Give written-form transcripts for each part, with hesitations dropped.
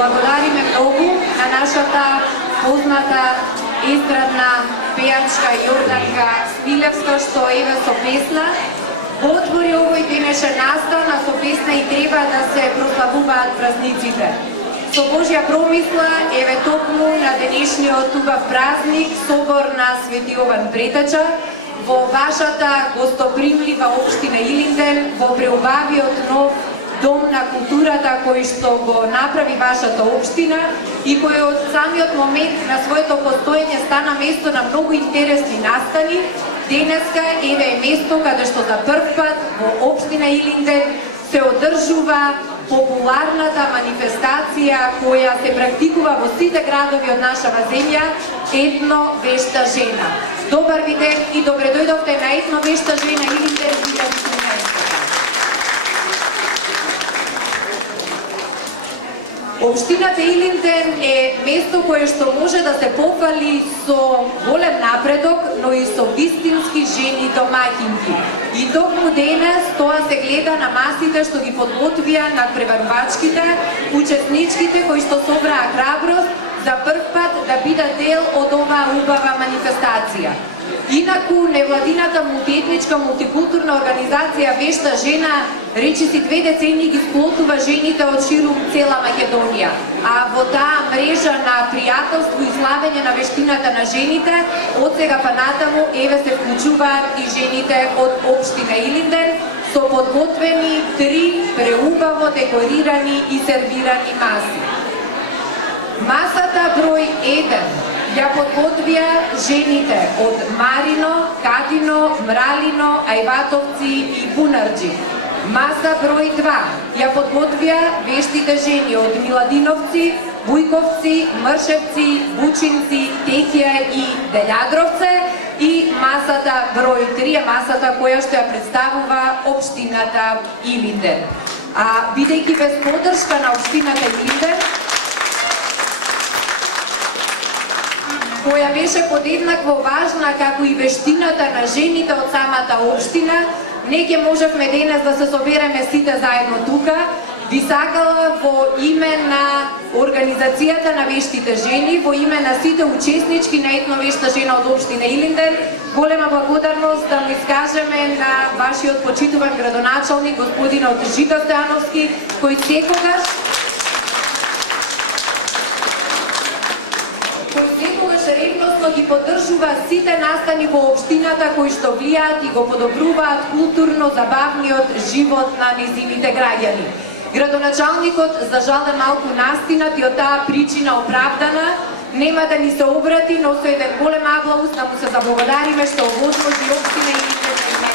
Благодариме многу на нашата позната естрадна пејачка Јорданка Смилевска, што еве со песна отвори овој денешен настан, а со песна и треба да се прославуваат празниците. Со Божја промисла, еве токму на денешниот убав празник, собор на Свети Јован Претача, во вашата гостопримлива општина Илинден, во преубавиот нов Дом на културата кој што го направи вашата општина и кој од самиот момент на своето постоење стана место на многу интересни настани, денеска еве е место каде што за прв пат во општина Илинден се одржува популарната манифестација која се практикува во сите градови од нашава земја, Етно вешта жена. Добар ви ден и добре дојдовте на Етно вешта жена Илинден 2013. Општината Илинден е место кое што може да се пофали со голем напредок, но и со вистински жени домаќинки. И токму денес тоа се гледа на масите што ги подготвија на преварувачките, учесничките кои што собраа храброст за прв пат да бидат дел од оваа убава манифестација. Инаку, невладината мултиетничка мултикултурна организација Вешта жена речиси 2 децени ги сплотува жените од ширум цела Македонија. А во таа мрежа на пријателство и славење на вештината на жените, од сега па натаму еве се вклучуваат и жените од општина Илинден со подготвени 3 преубаво декорирани и сервирани маси. Масата број 1 ја подготвија жените од Марино, Катино, Мралино, Ајватовци и Бунарджи. Маса број 2 ја подготвија вештите жени од Миладиновци, Бујковци, Мршевци, Бучинци, Текија и Делјадровце, и масата број 3 е масата која што ја представува општината Илинден. А бидејќи без поддршка на општината Илинден, која беше подеднакво важна како и вештината на жените од самата општина, не ќе можевме денес да се собереме сите заедно тука. Би сакала во име на организацијата на вештите жени, во име на сите учеснички на етновешта жена од општина Илинден, голема благодарност да му искажеме на вашиот почитуван градоначалник господинот Жика Стојановски, кој секогаш ревносно ги поддржува сите настани во општината кои што влијаат и го подобруваат културно забавниот живот на незините граѓани. Градоначалникот за жал е малку настинат и од таа причина оправдана, нема да ни се обрати, но со еден голем аплауз да му се заблагодариме што овозможи општина Илинден да има.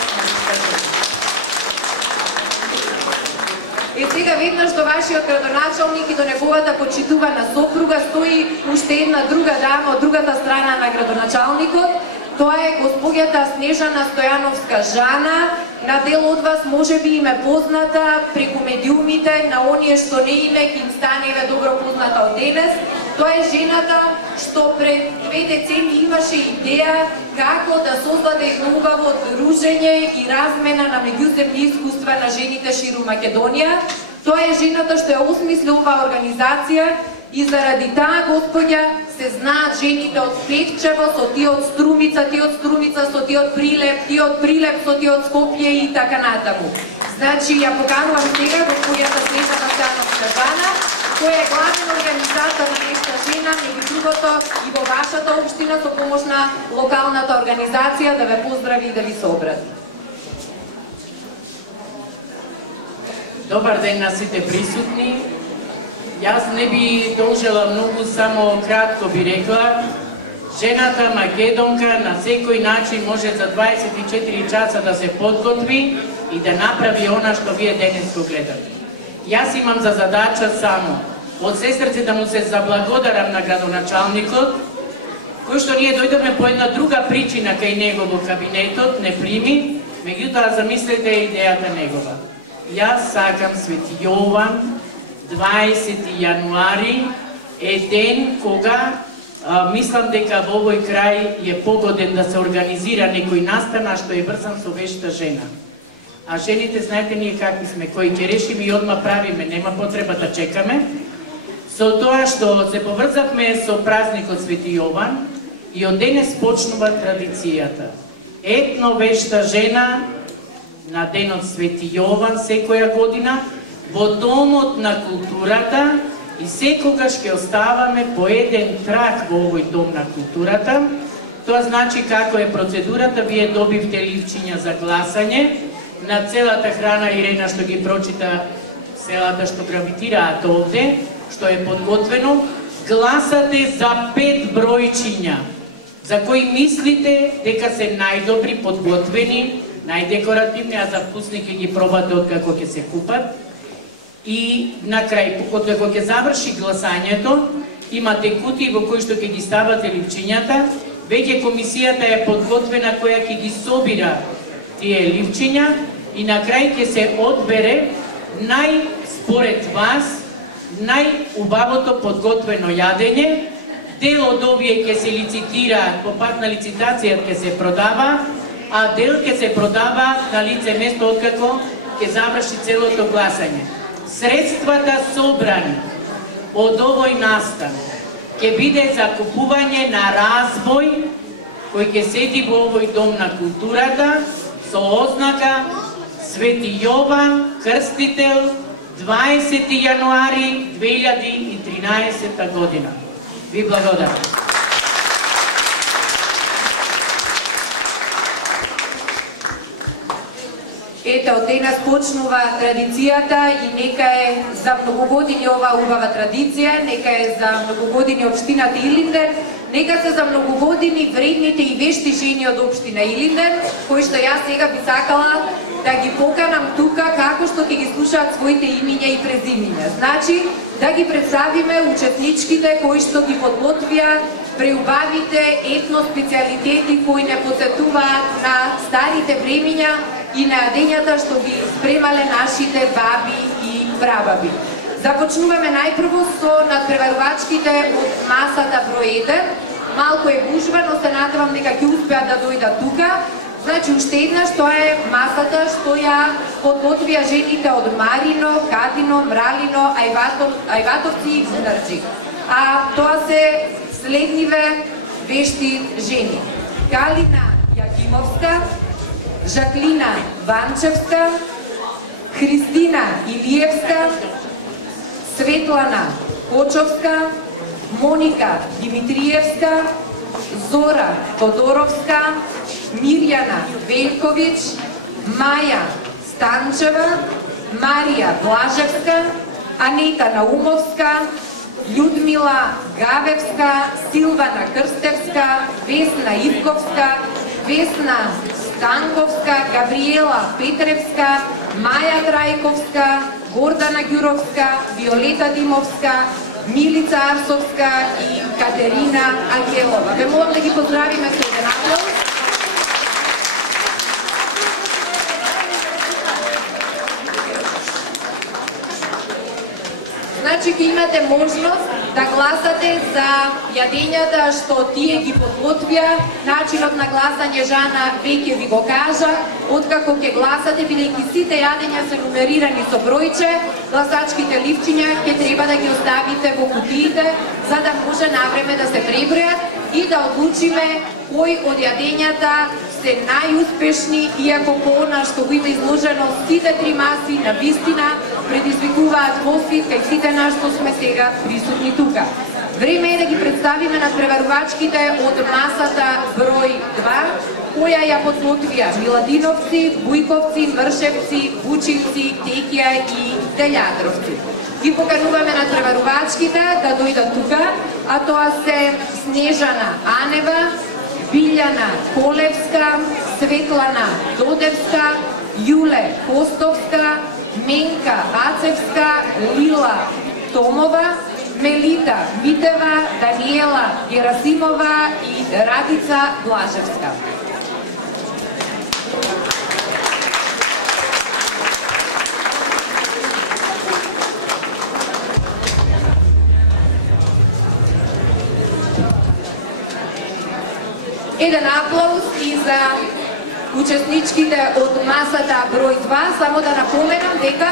И сега веднаш до вашиот градоначалник и до неговата почитувана сопруга стои уште една друга дама од другата страна на градоначалникот. Тоа е госпоѓата Снежана Стојановска Жана. На дел од вас може би им е позната преку медиумите, на оние што не име ќе им стане добро позната од денес. Тоа е жената што пред 2 децени имаше идеја како да создаде едно убаво дружење и размена на меѓуземни искуства на жените ширум Македонија. Тоа е жената што ја осмисли оваа организација и заради таа господја се знаат жените од Петчево, со тие од Струмица, со тие од Прилеп, со тие од Скопје и така натаму. Значи, ја поканувам сега господјата Снежана Стојановска Жана, која е главен организатор на Вешта жена, меѓу другото и во вашата општина со помош на локалната организација, да ве поздрави и да ви се обрати. Добар ден на сите присутни. Јас не би должела многу, само кратко би рекла. Жената македонка на секој начин може за 24 часа да се подготви и да направи она што вие денес го гледате. Јас имам за задача само од се срце да му се заблагодарам на градоначалникот, кој што ние дојдовме по една друга причина кај него во кабинетот, не прими, меѓутоа замислете идејата негова. Јас сакам Свети Јован, 20 јануари е ден кога мислам дека во овој крај е погоден да се организира некој настана што е врзан со вешта жена. А жените, знаете ние какви сме, кои ќе решиме и одма правиме, нема потреба да чекаме. Со тоа што се поврзавме со празникот Свети Јован и од денес почнува традицијата. Етно вешта жена на денот Свети Јован секоја година во Домот на културата и секогаш ќе оставаме по еден трак во овој Дом на културата. Тоа значи како е процедурата, вие добивте ливчиња за гласање, на целата храна Ирена што ги прочита, селата што гравитираат овде, што е подготвено, гласате за 5 бројчиња, за кои мислите дека се најдобри, подготвени, најдекоративни, а за вкусни ќе ги пробате откако ќе се купат. И на крај, откако ќе заврши гласањето, имате кутии во кои што ќе ги ставате ливчињата, веќе комисијата е подготвена која ќе ги собира тие ливчиња и на крај ќе се одбере според вас најубавото подготвено јадење. Дел од овие ќе се лицитираат, по пат на лицитација ќе се продава, а дел ќе се продава на лице место откако ќе заврши целото гласање. Средствата собрани од овој настан ќе биде за купување на разбој кој ќе седи во овој дом на културата со ознака Свети Јован Крстител 20 јануари 2013 година. Ви благодарам. Ете, од денес почнува традицијата и нека е за многогодини оваа убава традиција, нека е за многогодини општината Илинден, нека се за многогодини вредните и вешти жени од општина Илинден, кои што јас сега би сакала да ги поканам тука како што ќе ги слушаат своите имиња и презимиња. Значи, да ги представиме учетничките кои што ги подготвија преубавите етноспецијалитети кои не посетуваат на старите времиња и на јадењата што ги спремале нашите баби и прабаби. Започнуваме најпрво со надпреварувачките од масата број 1. Малку е гужва, но се надевам дека ќе успеат да дојдат тука. Значи, уште еднаш, тоа е масата што ја подготвија жените од Марино, Кадино, Мралино, Ајватовци и Гунарджи. А тоа се следниве вешти жени. Галина Јакимовска, Жаклина Ванчевска, Христина Илиевска, Светлана Кочовска, Моника Димитриевска, Зора Тодоровска, Мирјана Велковиќ, Маја Станчева, Марија Блажевска, Анета Наумовска, Људмила Гавевска, Силвана Крстевска, Весна Ивковска, Весна Станковска, Габриела Петревска, Маја Трајковска, Гордана Ѓуровска, Виолета Димовска, Милица Арсовска и Катерина Ангелова. Ве молам да ги поздравиме со еден аплауз. Значи ќе имате можност да гласате за јадењата што тие ги подготвија. Начинот на гласање Жана веќе ви го кажа. Откако ќе гласате, бидејќи сите јадења се нумерирани со бројче, гласачките ливчиња ќе треба да ги оставите во кутиите, за да може навреме да се пребројат и да одлучиме кој од јадењата се најуспешни, иако по она што го има изложено сите три маси на вистина предизвикуваат восвит кај сите нас што сме сега присутни тука. Време е да ги представиме надпреварувачките од масата број 2, која ја подготвија Миладиновци, Бујковци, Мршевци, Бучивци, Текија и Делјадровци. Ги покануваме надпреварувачките да дојдат тука, а тоа се Снежана Анева, Билјана Колевска, Светлана Додевска, Јуле Костовска, Менка Ацевска, Лила Томова, Мелита Митева, Даниела Герасимова и Радица Блажевска. Еден аплауз и за учесничките од масата број 2, само да напоменам дека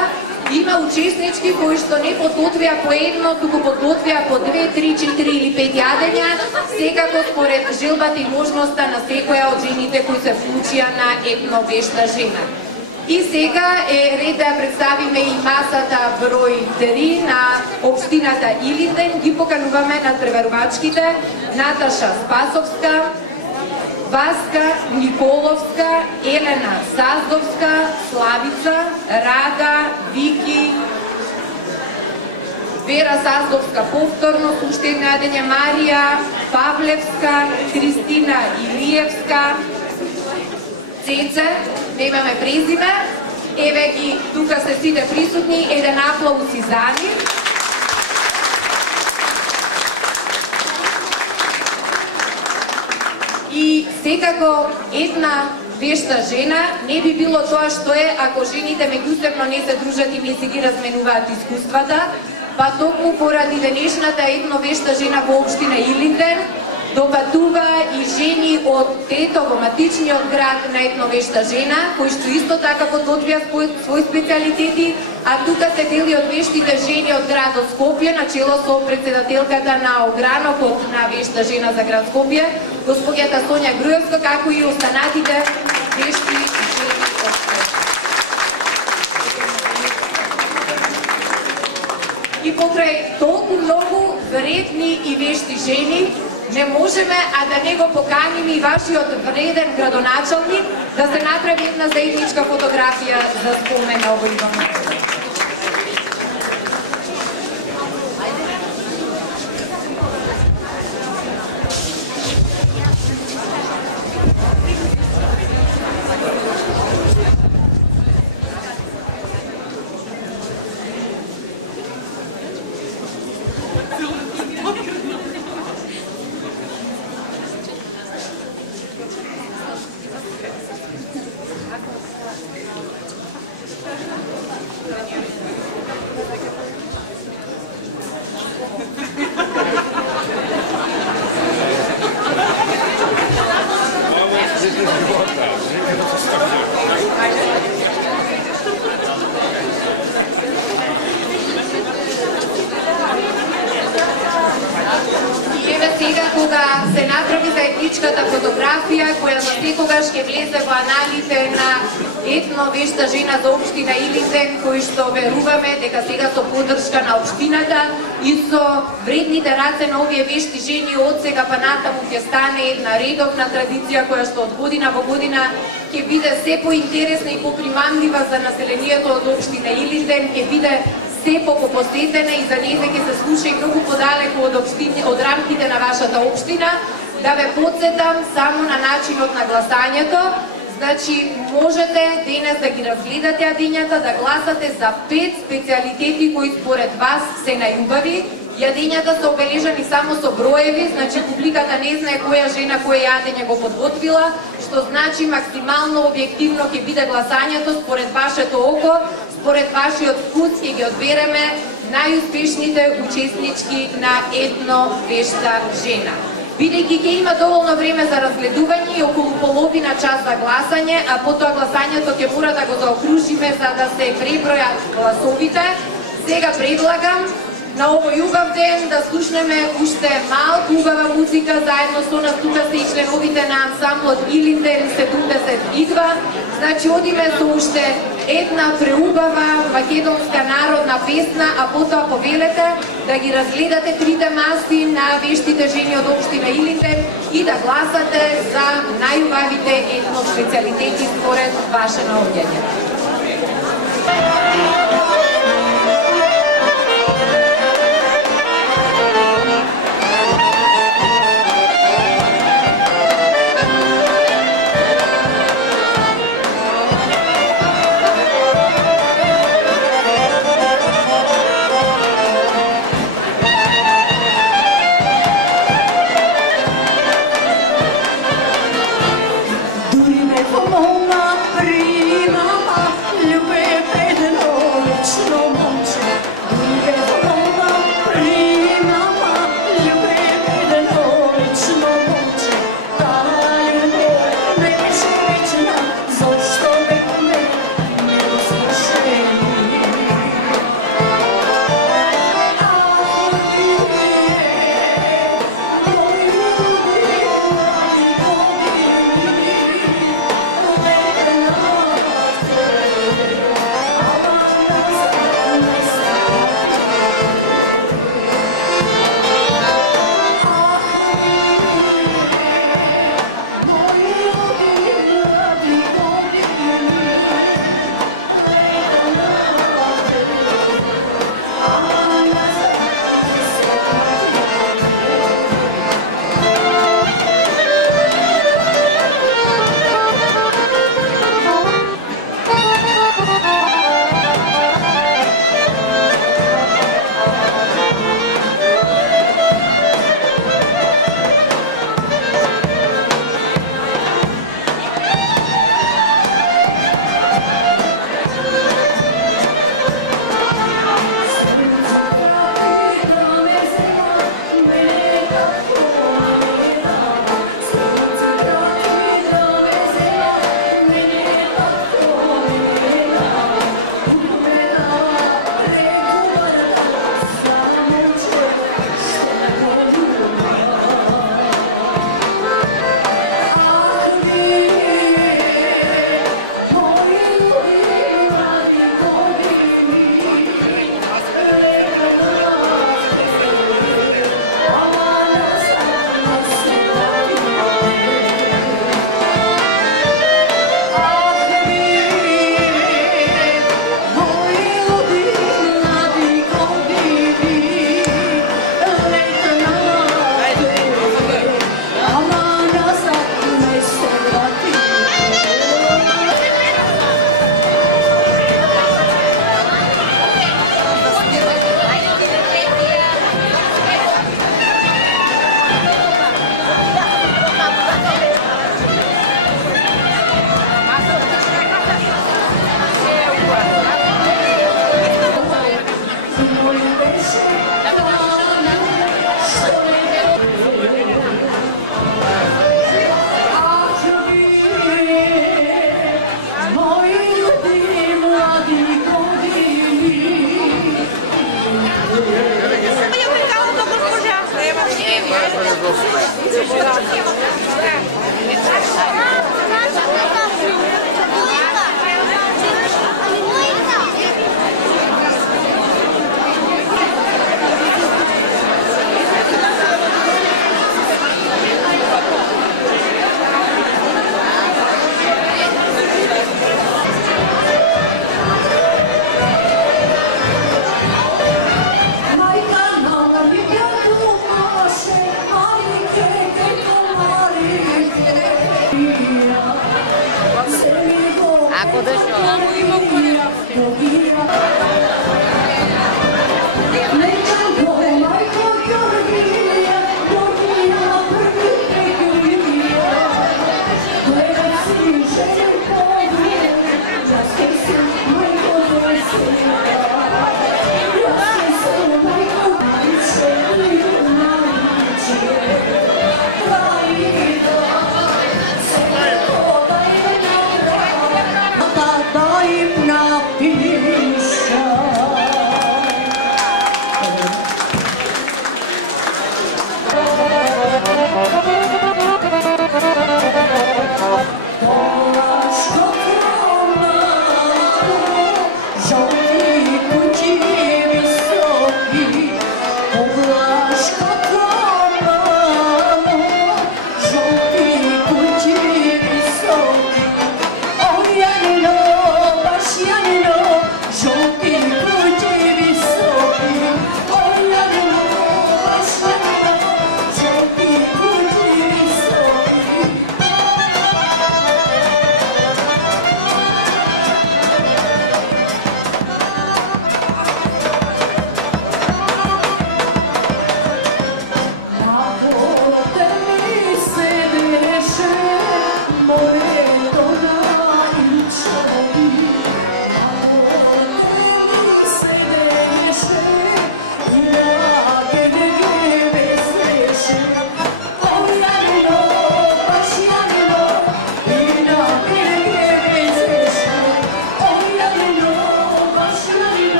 има учеснички кои што не подготвија по едно, туку подготвија по 2, 3, 4 или 5 јадења, секако според желбата и можноста на секоја од жените кои се вклучија на етновешта жена. И сега е ред да представиме и масата број 3 на општината Илинден. Ги покануваме надпреварувачките Наташа Спасовска, Васка Николовска, Елена Саздовска, Славица, Рада, Вики, Вера Саздовска повторно, уште едно јадење, Марија Павлевска, Христина Илиевска, Цеце, немаме презиме, еве ги тука се сите присутни, еден аплауз и за нив. И секако една вешта жена не би било тоа што е ако жените меѓусебно не се дружат и не се ги разменуваат искуствата. па токму поради денешната етновешта жена во општина Илинден, допатува и жени од Тетово, матичниот град на етновешта жена, кои што исто така подготвија своји специјалитети, а тука се дели од вештите жени од градот Скопје, начело со председателката на огранокот на вешта жена за град Скопје, госпоѓата Сонја Груевска, како и останатите вешти жени од Скопје. И покрај толку многу вредни и вешти жени, не можеме а да не го поканиме и вашиот вреден градоначалник да се направи една заедничка фотографија за спомен на овој момент. Се направи заедничката фотографија која за секогаш ќе влезе во аналите на етновешта жена за општина Илинден, кои што веруваме дека сега со поддршка на општината и со вредните раце на овие вешти жени од сега па натаму ќе стане една редовна традиција која што од година во година ќе биде се поинтересна и попримамлива за населението од општина Илинден, ќе биде се попосетена и за нејзе ќе се слуша и многу подалеку од рамките на вашата општина. Да ве подсетам само на начинот на гласањето. Значи, можете денес да ги разгледате јадењата, да гласате за 5 специјалитети кои според вас се најубави. Јадењата се обележани само со броеви, значи публиката не знае која жена кој јадење го подготвила, што значи максимално објективно ќе биде гласањето според вашето око, според вашиот вкус ќе ги одбереме најуспешните учеснички на етновешта жена. Бидејќи ќе има доволно време за разгледување и околу половина час за гласање, а потоа гласањето ќе мора да го заокружиме за да се пребројат гласовите, сега предлагам на овој убав ден да слушнеме уште малку убава музика, заедно со нас тука се и членовите на ансамблот Илинден 72. Значи одиме со уште една преубава македонска народна песна, а потоа повелете да ги разгледате трите маси на вештите жени од општина Илинден и да гласате за најубавите етно специјалитети според ваше наоѓање. Come on, prima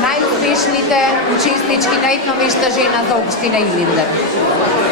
најуспешните учеснички на етновештажи за општина Илинден.